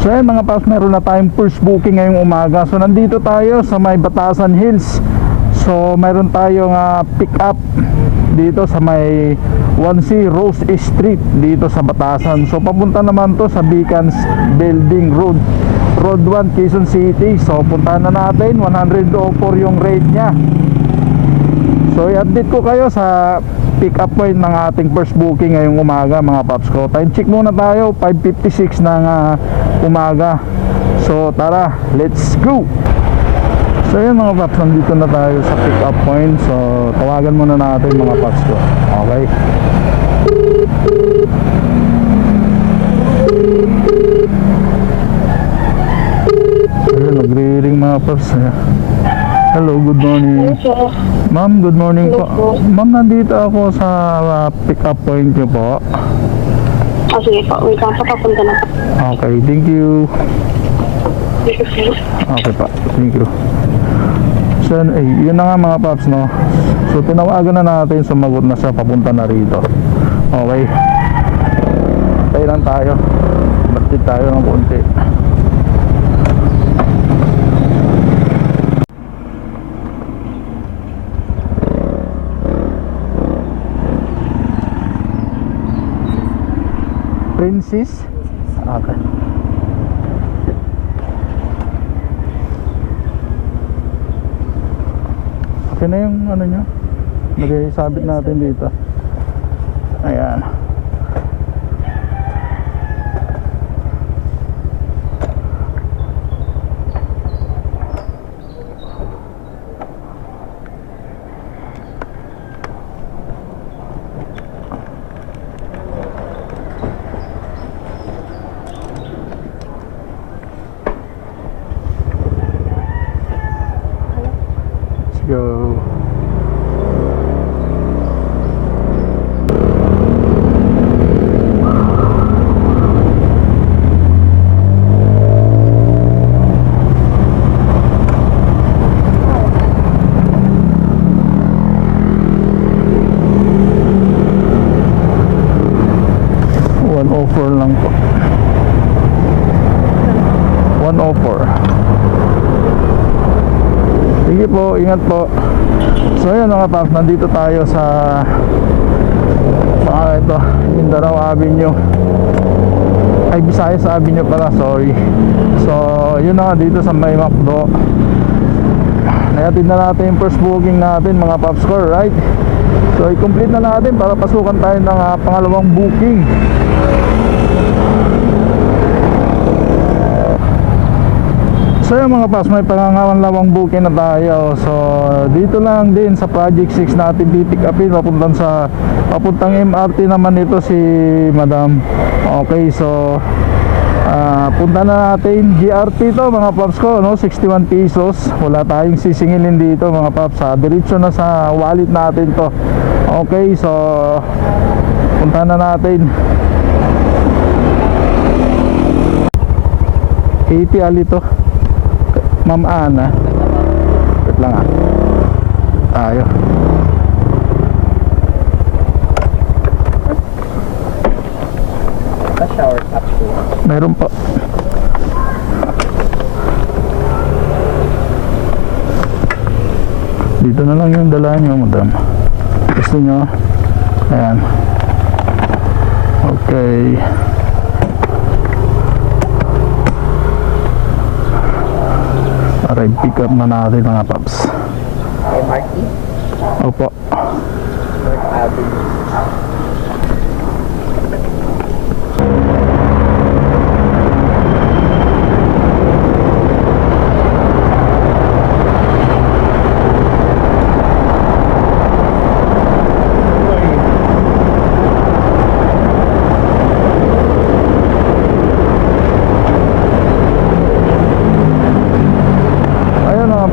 So ayan mga paps, meron na tayong first booking ngayong umaga. So nandito tayo sa may Batasan Hills. So mayroon tayong pick up dito sa may 1C Rose Street dito sa Batasan. So papunta naman to sa Beacons Building Road, Road 1, Quezon City. So puntahan na natin, 104 yung rate nya. So i-update ko kayo sa pick up point ng ating first booking ngayong umaga mga paps ko. Time check muna tayo, 5:56 ng umaga. So tara, let's go. So yun mga paps, nandito na tayo sa pick up point. So tawagan muna natin mga paps ko. Okay. Ayun, nagre-ring mga paps. Hello, good morning. Ma'am, good morning po. Ma'am, nandito ako sa pick up point nyo po. Sige po, wait lang po, papunta na po. Okay, thank you. Okay pa, thank you. So, yun na nga mga paps, no? So, tinawagan na natin, sumagot na siya, papunta na rito. Okay. Tayo lang tayo. Batit tayo ng konti. Princess? Okay. Okay na yung ano nyo? Nag-sabit natin dito. Ayan. Go. $104 lang po. 104. Sige po, ingat po. So yun mga paps, nandito tayo sa ito, Mindanao Avenue. Ay, Visayas Avenue pala, sorry. So yun na nga, dito sa may Macdo. Nayatid na natin yung first booking natin mga paps ko, right? So i-complete na natin para pasukan tayo ng pangalawang booking. So yun mga paps, may pangangalawang booking na tayo. So dito lang din sa Project 6 natin pipick upin, papuntang MRT naman ito si Madam. Okay, so punta na natin GRT to mga paps ko, no? 61 pesos. Wala tayong sisingilin dito mga paps. Diretso na sa wallet natin to. Okay, so punta na natin. 80 alito. Ma'am Ana. Wait lang tayo. Shower cap po. Meron pa. Dito na lang yung dala nyo, madam. Gusto nyo? Ayan. Okay. Arrive pick up na natin mga paps. MRT? Opo. North Avenue.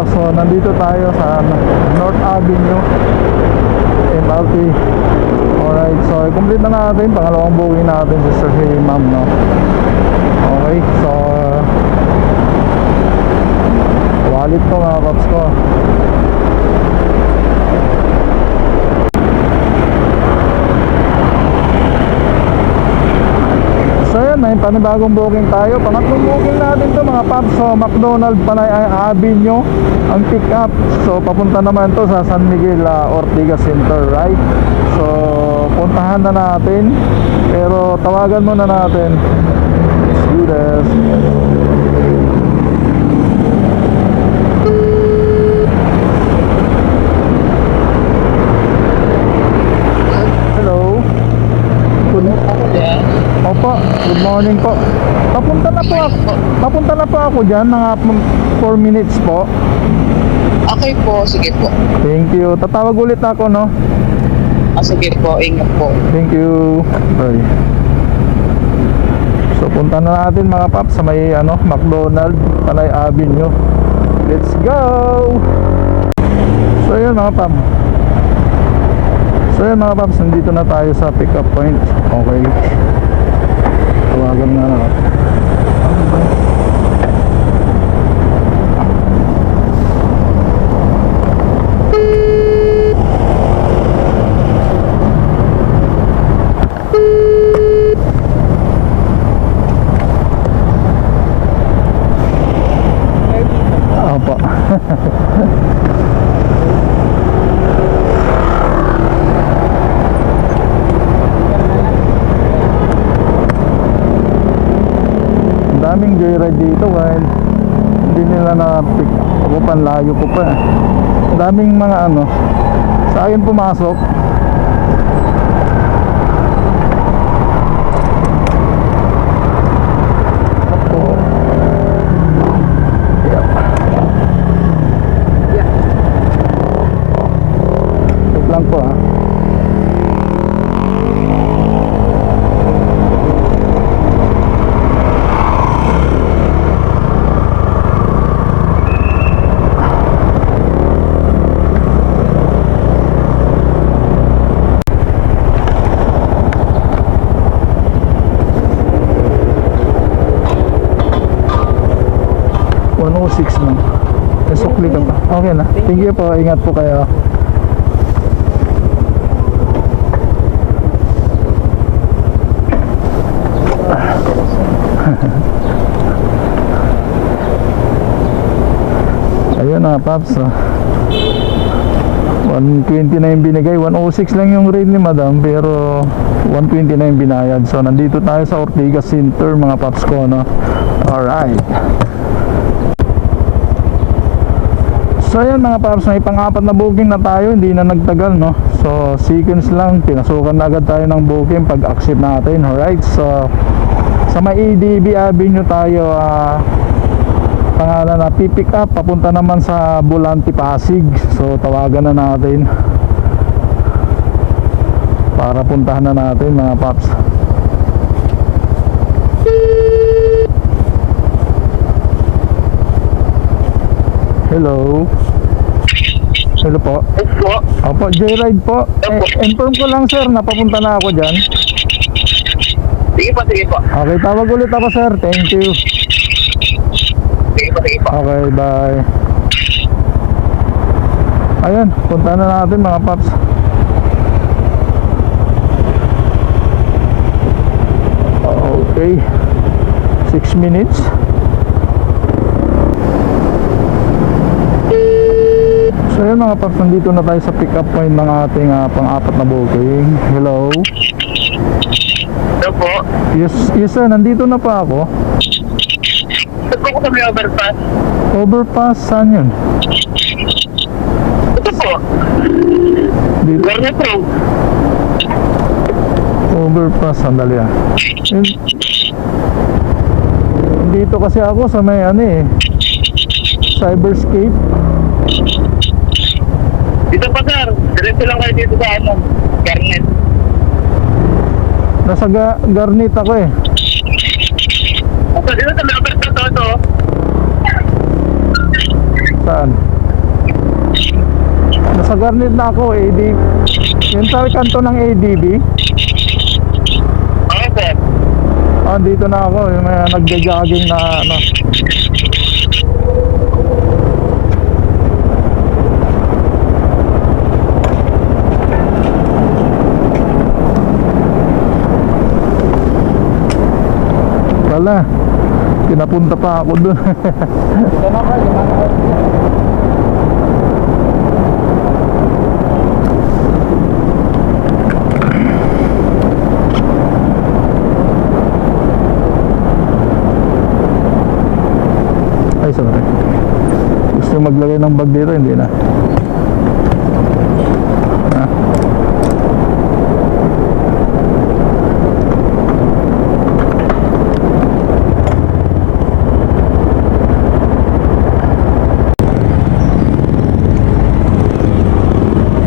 So nandito tayo sa North Avenue MRT. Alright, so complete na natin pangalawang booking natin sa si ma'am, no? Okay, so wallet ko mga paps ko. So yun may panibagong booking tayo. Pangatlong booking natin to mga paps. So McDonald Panay Avenue ang pick up. So papunta naman to sa San Miguel Ortigas Center, right? So puntahan na natin. Pero tawagan muna natin. Let's do this. Hello. Opo, good morning po. Papunta na po ako diyan ng 4 minutes po. Okay po, sige po. Thank you. Tatawag ulit ako, no? Sige po, ingat po. Thank you. Bye. So punta na natin mga paps sa may McDonald Panay Avenue. Let's go. So yun mga paps. Nandito na tayo sa pick up point. Okay. Tawagan na natin. Opo. Daming joyride dito kahit hindi nila na pick ako, panlayo ko pa. Daming mga sa akin pumasok. Wait lang po ha. May sukli ka pa. Okay na. Thank you po. Ingat po kayo. Ayun na paps. 120 na yung binigay. 106 lang yung rate ni madam, pero 120 na yung binayad. So nandito tayo sa Ortigas Center mga paps ko, no? Alright. So ayan mga paps, may pang-apat na booking na tayo, hindi na nagtagal, no? So seconds lang, pinasukan na agad tayo ng booking pag accept natin. Alright, so sa may ADB Avenue tayo, pangalan na pipick up, papunta naman sa Bulante Pasig. So tawagan na natin para puntahan na natin mga paps. Hello. Hello po. Opo, joyride po. Inform ko lang sir, napapunta na ako dyan. Sige po, sige po. Okay, tawag ulit ako sir. Thank you. Sige po, sige po. Okay, bye. Ayan, punta na natin mga paps. Okay, 6 minutes. So yun mga paps, nandito na tayo sa pick up point ng ating pang-apat na booking. Hello. Hello po. Yes sir, nandito na pa ako. Ito po ko sa may overpass. Overpass, saan yun? Ito po. Dito. Garnet Road. Overpass, sandali Dito kasi ako sa may Cyberscape. Dito pa sir. Diretso lang kayo dito sa Garnet. Nasa Garnet ako eh. Ito, dito sa may overpass ito. Saan? Nasa Garnet na ako, ADB. Yung sa kanto ng ADB. Oo sir. Dito na ako, yung may nagja-jogging na pala. Pinapunta pa ako dun. Ay, sorry. Gusto maglagay ng bag dito, hindi na. Ah.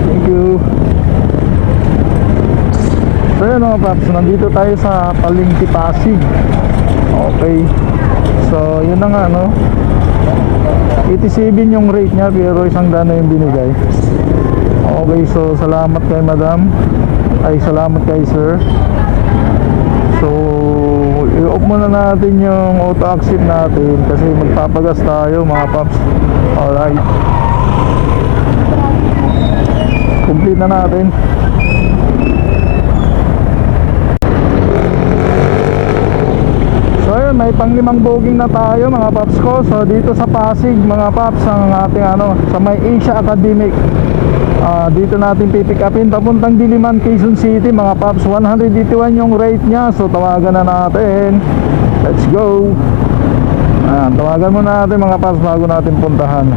Thank you. So yun mga paps, nandito tayo sa Palengke Pasig. Okay. So yun na nga, no? 87 yung rate niya pero 100 na yung binigay. Okay, so salamat kay madam. Ay, salamat kay sir. So i-off muna natin yung auto accept natin kasi magpapagas tayo mga paps. Alright, complete na natin. So ayun, may pang-5 booking na tayo mga paps ko. So dito sa Pasig mga paps, ang ating sa may Asia Academic, dito natin pipick upin papuntang Diliman, Quezon City mga paps. 181 yung rate nya. So tawagan na natin. Let's go. Tawagan muna natin mga paps bago natin puntahan.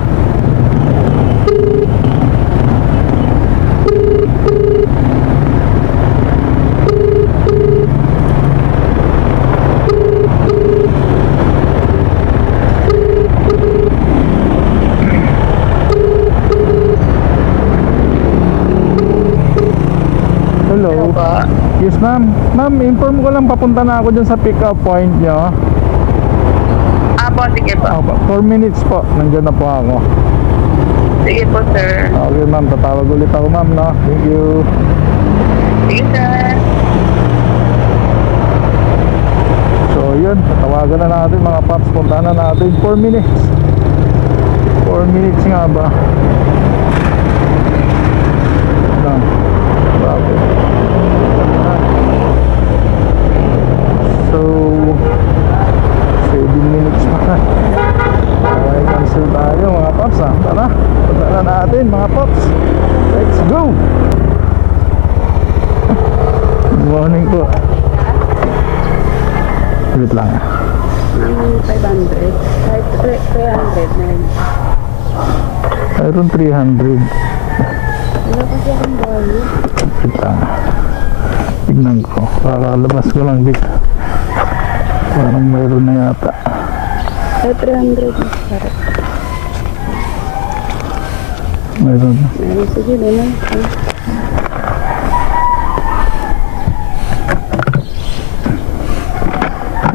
Hello. Yes ma'am. Ma'am, inform ko lang, papunta na ako dyan sa pick up point nyo. Po, sige po. 4 minutes po, nandyan na po ako. Sige po, sir. Okay ma'am, tatawag ulit ako ma'am, no? Thank you. Sige, sir. So yun, tatawagan na natin mga paps. Punta na natin. 4 minutes. 4 minutes nga ba? Lang. Bago. So 7 minutes pa. Okay, cancel tayo mga paps, ha. Tara, punta na natin mga paps. Let's go. Good morning po. Wait lang. 500. Kahit 300 na yun. Mayroon 300. Wala kasi akong value. Wait lang. Tignan ko. Kakalabas ko lang dito. Parang mayroon na yata. Kahit 300 na. Sarap. Mayroon. Meron, sige, naman.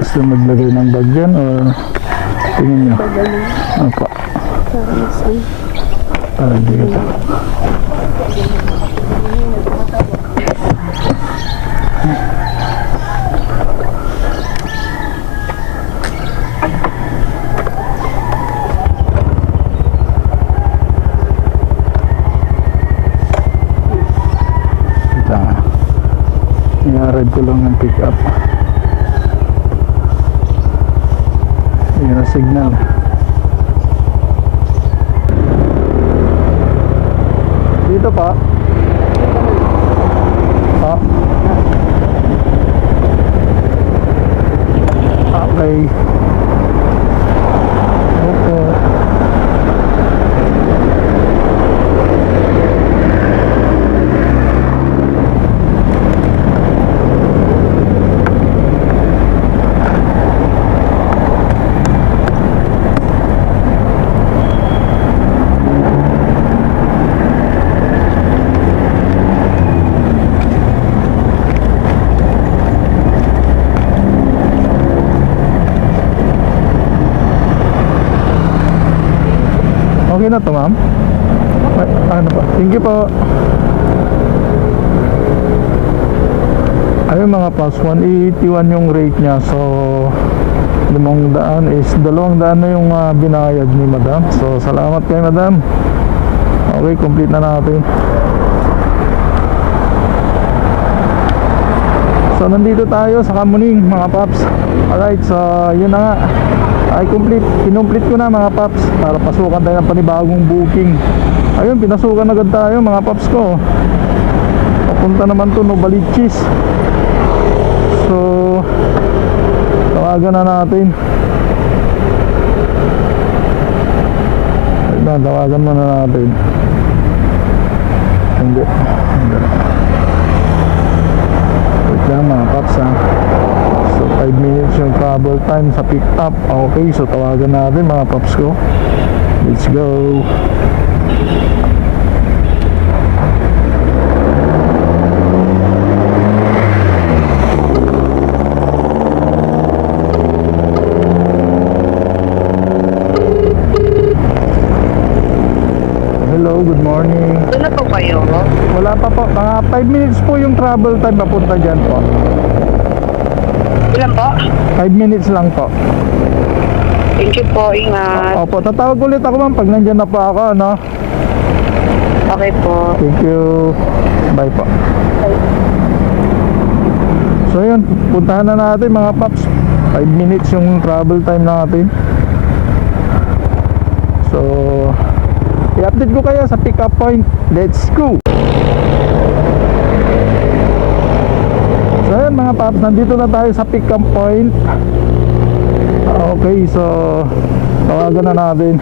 Gusto maglagay ng bag dyan o tingin nyo? Pag ano, Apa. parang saan. Parang dito. I-arrive ko lang ng pick up. Yun ang signal. Dito pa. Pa. Okay. Okay. Okay na to, ma'am? Ay, ano pa? Thank you po. Ayun mga pass, 181 yung rate niya. So 500 is 200 na yung binayad ni madam. So salamat kay madam. Okay, complete na natin. So So nandito tayo sa Kamuning mga paps. Alright, so yun na nga. Ay kinumplete ko na mga paps para pasukan tayo ng panibagong booking. Ayun, pinasukan agad tayo mga paps ko. Papunta naman to Novaliches. So tawagan na natin. Ayun, tawagan muna natin. Hindi. Wait lang mga paps ha. So 5 minutes yung travel time sa pick up. Okay, so tawagan natin mga paps ko. Let's go. Hello, good morning. Doon na po kayo. Wala pa po, mga 5 minutes po yung travel time papunta dyan po. Ilan po? 5 minutes lang po. Thank you po, ingat. Opo, tatawag ulit ako ma'am pag nandyan na po ako, no? Okay po. Thank you. Bye po. So yun, puntahan na natin mga paps. 5 minutes yung travel time natin. So i-update ko kayo sa pick up point. Let's go. So yun mga paps, nandito na tayo sa pick up point. Okay, so tawagan na natin.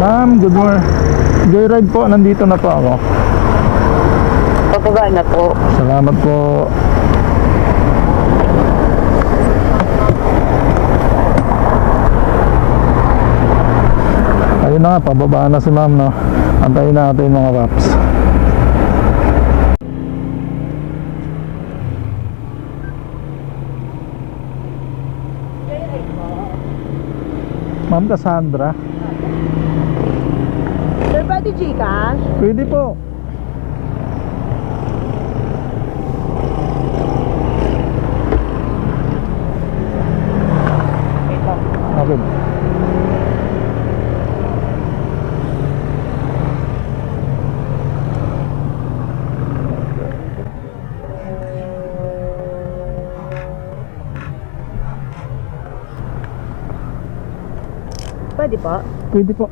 Ma'am, good morning. Joyride po, nandito na po ako. Papagaan na po. Salamat po. Ayun na nga, pababa na si ma'am, no? Antayin natin mga paps. Ma'am Cassandra, Sir, pwede Gcash? pwede po. Okay. Pwede po. Pwede po.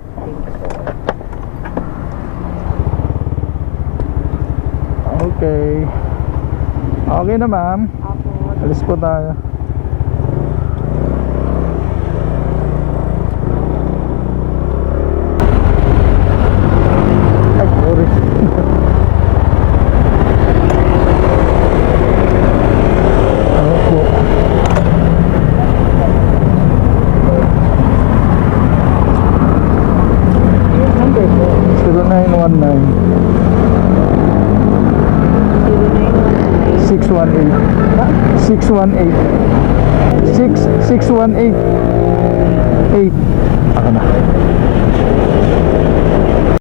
Okay. Okay na ma'am. Apo. Alis po tayo. Ay, sorry. Ano po? Number po. 0919 618 618 618